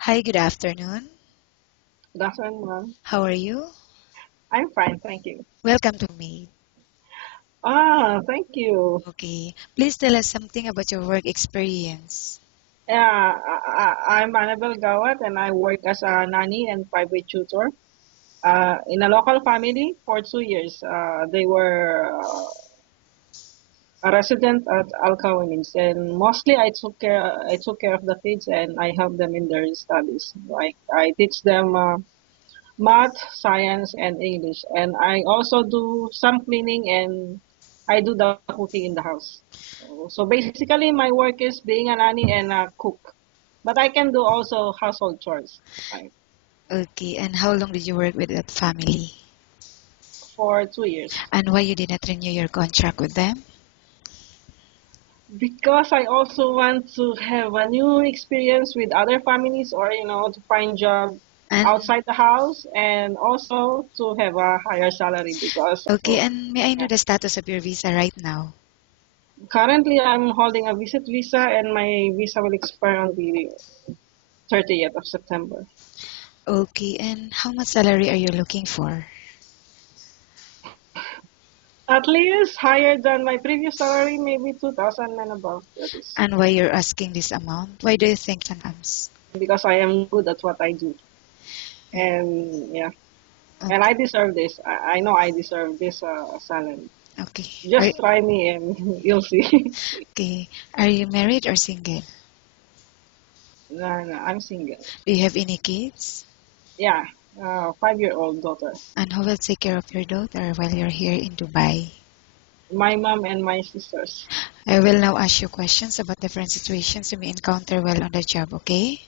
Hi, good afternoon. Good afternoon, ma'am. How are you? I'm fine, thank you. Welcome to me. Thank you. Okay, please tell us something about your work experience. Yeah, I'm Annabel Gawat and I work as a nanny and private tutor in a local family for 2 years. They were a resident at Alcawinins, and mostly I took care of the kids and I help them in their studies. Like I teach them math, science, and English. And I also do some cleaning and I do the cooking in the house. So basically, my work is being a nanny and a cook. But I can do also household chores, right, Okay, and how long did you work with that family? for 2 years. And why you did not renew your contract with them? Because I also want to have a new experience with other families or, to find job And outside the house and also to have a higher salary because okay, and may I know the status of your visa right now? currently, I'm holding a visit visa, and my visa will expire on the 30th of September. Okay, and how much salary are you looking for? At least higher than my previous salary, maybe 2,000 and above. That is And why you're asking this amount? Why do you think comes? because I am good at what I do, and yeah, and I Okay, deserve this. I know I deserve this salary. okay. Are, Just try me, and you'll see. okay, are you married or single? No, no, I'm single. Do you have any kids? Yeah, 5-year-old daughter. And who will take care of your daughter while you're here in Dubai? My mom and my sisters. I will now ask you questions about different situations you may encounter while on the job, okay?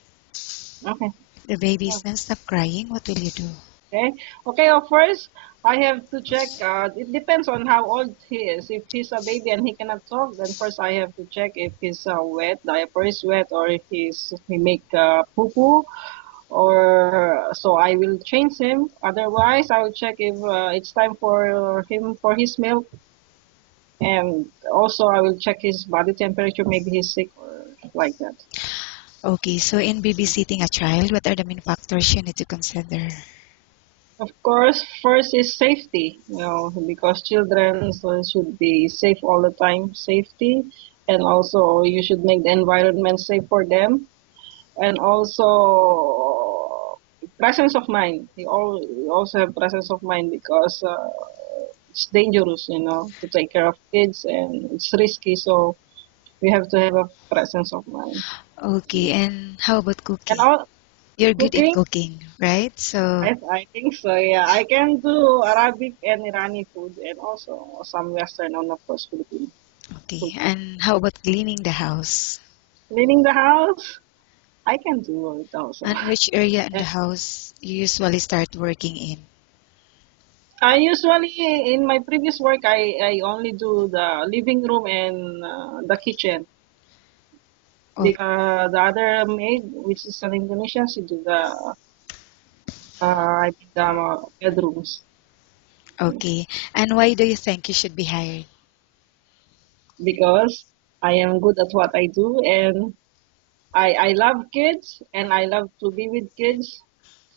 Okay. The baby is non-stop crying. What will you do? Okay. Okay. First, I have to check. It depends on how old he is. If he's a baby and he cannot talk, then first I have to check if his wet diaper is wet or if he make poo poo. Or so I will change him. Otherwise, I will check if it's time for him for his milk, and also I will check his body temperature. Maybe he's sick or like that. Okay, so in babysitting a child, what are the main factors you need to consider? Of course, first is safety, because children should be safe all the time, safety, and also you should make the environment safe for them, and also presence of mind. You also have presence of mind because it's dangerous, to take care of kids and it's risky, so we have to have a presence of mind. Okay, and how about And cooking? all You're good in cooking, cooking, right? So, I think so. Yeah, I can do Arabic and Irani food, and also some Western and of course Filipino okay, food. and how about cleaning the house? Cleaning the house, I can do it also. And which area in the Eh, house you usually start working in? I usually in my previous work, I only do the living room and the kitchen. Oh, The other maid, which is an Indonesian, she do the bedrooms okay. And why do you think you should be hired? because I am good at what I do and I love kids and I love to be with kids.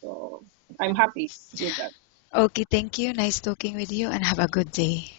So I'm happy with that. Okay, thank you. Nice talking with you and have a good day.